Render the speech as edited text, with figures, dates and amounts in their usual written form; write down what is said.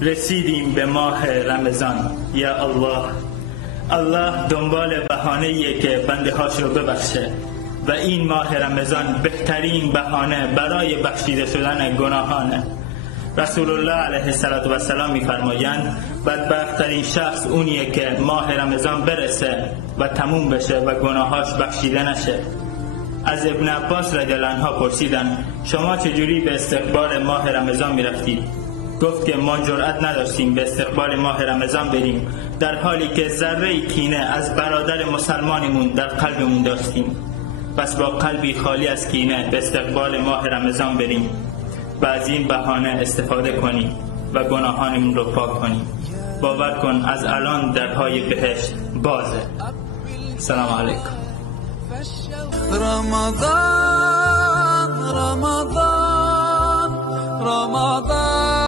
رسیدیم به ماه رمضان. یا الله، الله دنبال بهانه‌ایه که بنده هاش رو ببخشه و این ماه رمضان بهترین بهانه برای بخشیده شدن گناهانه. رسول الله علیه السلام می‌فرمایند بدبخت‌ترین شخص اونیه که ماه رمضان برسه و تموم بشه و گناهاش بخشیده نشه. از ابن عباس رضی الله عنه پرسیدن شما چجوری به استقبال ماه رمضان می‌رفتید؟ گفت که ما جرأت نداشتیم به استقبال ماه رمضان بریم در حالی که ذره کینه از برادر مسلمانمون در قلبمون داشتیم. پس با قلبی خالی از کینه به استقبال ماه رمضان بریم و از این بهانه استفاده کنیم و گناهانمون رو پاک کنیم. باور کن از الان درهای بهشت بازه. سلام علیکم. رمضان رمضان رمضان